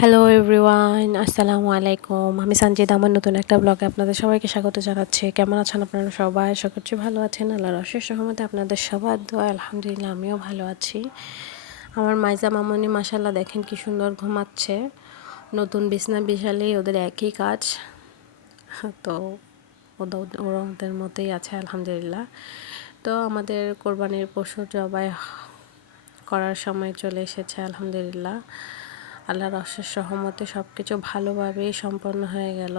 Hello everyone আসসালামু আলাইকুম আমি সঞ্জিত আমার নতুন একটা ব্লগে আপনাদের সবাইকে স্বাগত জানাচ্ছি। কেমন আছেন আপনারা সবাই? আশা করছি ভালো আছেন। আল্লাহর অশেষ সহমতে আপনাদের সবার দোয়া, আলহামদুলিল্লাহ, আমিও ভালো আছি। আমার মাইজা মামনি মাসাল্লাহ দেখেন কি সুন্দর ঘুমাচ্ছে। নতুন বিছনা বিশালেই ওদের একই কাজ। তো ওদের ওদের মতেই আছে, আলহামদুলিল্লাহ। তো আমাদের কোরবানির পশু জবাই করার সময় চলে এসেছে, আলহামদুলিল্লাহ। আল্লাহর অশেষ সহমতে সব কিছু ভালোভাবেই সম্পন্ন হয়ে গেল।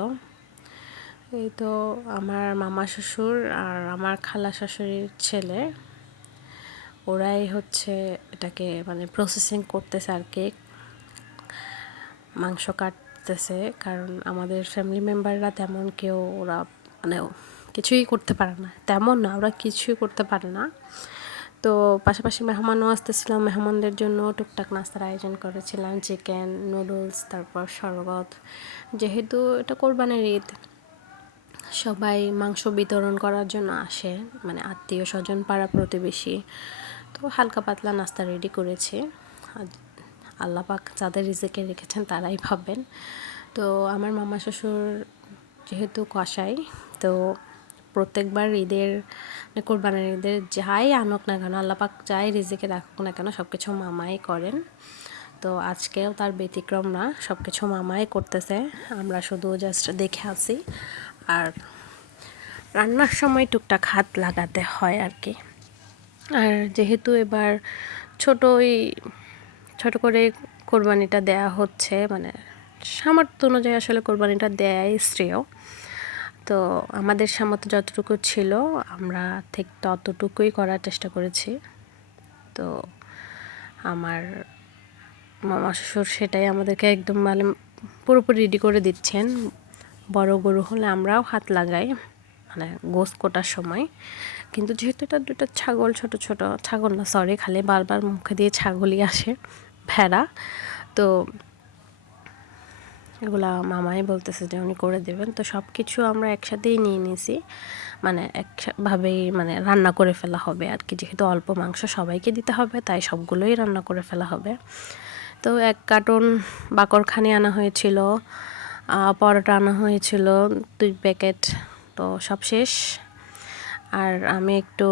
এই তো আমার মামা শ্বশুর আর আমার খালা শাশুড়ির ছেলে। ওরাই হচ্ছে এটাকে মানে প্রসেসিং করতেছে আর কি। মাংস কাটতেছে, কারণ আমাদের ফ্যামিলি মেম্বাররা তেমন কেউ ওরা মানে কিছুই করতে পারে না। তেমন না, ওরা কিছুই করতে পারে না। তো পাশাপাশি মেহমানও আসতেছিলাম মেহমানদের জন্য টুকটাক নাস্তার আয়োজন করেছিলাম, চিকেন, নুডলস, তারপর শরবত। যেহেতু এটা কোরবানের ঈদ, সবাই মাংস বিতরণ করার জন্য আসে। মানে আত্মীয় স্বজন, পাড়া প্রতিবেশী। তো হালকা পাতলা নাস্তা রেডি করেছি। আল্লাপাক যাদের রিজেকে রেখেছেন তারাই ভাববেন। তো আমার মামা শ্বশুর যেহেতু কষাই তো প্রত্যেকবার ঈদের মানে কোরবানের ঈদের যাই আনুক না কেন আল্লাপাক যাই রিজিকে রাখুক না কেন সব কিছু মামাই করেন। তো আজকেও তার ব্যতিক্রম না সব কিছু মামাই করতেছে। আমরা শুধু জাস্ট দেখে আসি। আর রান্নার সময় টুকটাক হাত লাগাতে হয় আর কি। আর যেহেতু এবার ছোটোই ছোট করে কোরবানিটা দেয়া হচ্ছে মানে সামর্থ্য অনুযায়ী আসলে কোরবানিটা দেয়াই শ্রেয়। তো আমাদের সামর্থ্য যতটুকু ছিল, আমরা ঠিক ততটুকুই করার চেষ্টা করেছি। তো আমার মামা শ্বশুর সেটাই আমাদেরকে একদম মানে পুরোপুরি রেডি করে দিচ্ছেন। বড় গরু হলে আমরাও হাত লাগাই মানে গোস কোটার সময়। কিন্তু যেহেতু এটা দুটো ছাগল, ছোট ছোট ছাগল না সরি খালি বারবার মুখে দিয়ে ছাগলই আসে, ভেড়া। তো এগুলা মামাই বলতেছে যে উনি করে দেবেন। তো সব কিছু আমরা একসাথেই নিয়ে নিয়েছি মানে একভাবেই মানে রান্না করে ফেলা হবে আর কি। যেহেতু অল্প মাংস সবাইকে দিতে হবে, তাই সবগুলোই রান্না করে ফেলা হবে। তো এক কার্টন বাকরখানি আনা হয়েছিল পরোটা আনা হয়েছিল, দুই প্যাকেট। তো সব শেষ। আর আমি একটু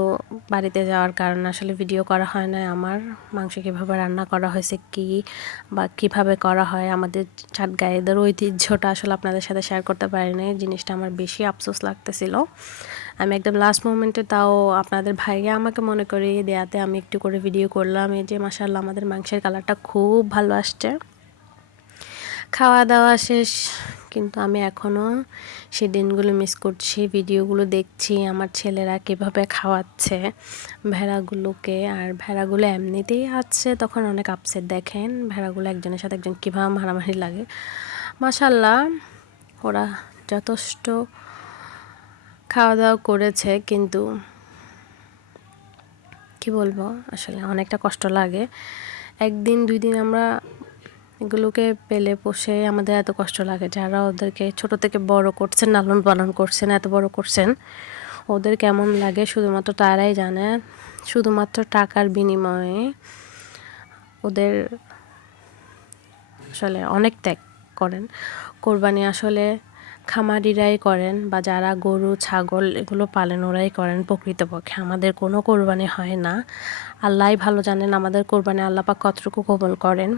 বাড়িতে যাওয়ার কারণে আসলে ভিডিও করা হয় না আমার মাংস কীভাবে রান্না করা হয়েছে, কি বা কীভাবে করা হয়, আমাদের চাট গায়েদের ঐতিহ্যটা আসলে আপনাদের সাথে শেয়ার করতে পারি নাই। জিনিসটা আমার বেশি আফসোস লাগতেছিল। আমি একদম লাস্ট মোমেন্টে তাও আপনাদের ভাইয়া আমাকে মনে করিয়ে দেয়াতে আমি একটু করে ভিডিও করলাম। এই যে মাসাল্লাহ আমাদের মাংসের কালারটা খুব ভালো আসছে। খাওয়া দাওয়া শেষ, কিন্তু আমি এখনও সেই দিনগুলো মিস করছি, ভিডিওগুলো দেখছি, আমার ছেলেরা কীভাবে খাওয়াচ্ছে, ভেড়াগুলোকে। আর ভেড়াগুলো এমনিতেই আছে, তখন অনেক আপসেট দেখেন, ভেড়াগুলো একজনের সাথে একজন কীভাবে মারামারি লাগে। মাসাল্লাহ ওরা যথেষ্ট খাওয়া দাওয়া করেছে, কিন্তু কি বলব, আসলে অনেকটা কষ্ট লাগে। একদিন, দুই দিন আমরা এগুলোকে পেলে পোষে আমাদের এত কষ্ট লাগে। যারা ওদেরকে ছোট থেকে বড় করছেন, লালন পালন করছেন, এত বড় করছেন, ওদের কেমন লাগে শুধুমাত্র তারাই জানে। শুধুমাত্র টাকার বিনিময়ে ওদের আসলে অনেক ত্যাগ করেন। কোরবানি আসলে খামারিরাই করেন বা যারা গরু, ছাগল এগুলো পালেন ওরাই করেন প্রকৃতপক্ষে। আমাদের কোনো কোরবানি হয় না। আল্লাহ ভালো জানেন, আমাদের কোরবানি আল্লাপাক কতটুকু কবল করেন।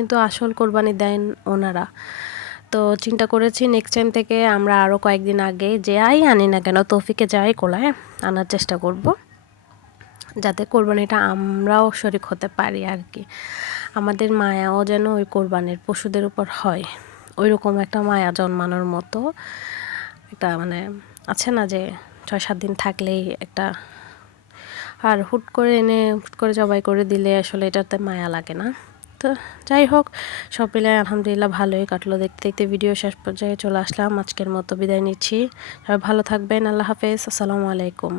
কিন্তু আসল কোরবানি দেন ওনারা। তো চিন্তা করেছি নেক্সট টাইম থেকে আমরা আরও কয়েকদিন আগে যাই আনি না কেন তৌফিকে যাই কোলায়, আনার চেষ্টা করব। যাতে কোরবানিটা আমরাও শরিক হতে পারি আর কি আমাদের মায়াও যেন ওই কোরবানির পশুদের উপর হয়। ওই রকম একটা মায়া জন্মানোর মতো একটা মানে আছে না যে ছয় সাত দিন থাকলেই একটা আর হুট করে এনে, হুট করে জবাই করে দিলে আসলে এটাতে মায়া লাগে না। তো যাই হোক, সব মিলে আলহামদুলিল্লাহ ভালোই কাটলো। দেখতে দেখতে ভিডিও শেষ পর্যায়ে চলে আসলাম। আজকের মতো বিদায় নিচ্ছি। সবাই ভালো থাকবেন। আল্লাহ হাফেজ। আসসালামু আলাইকুম।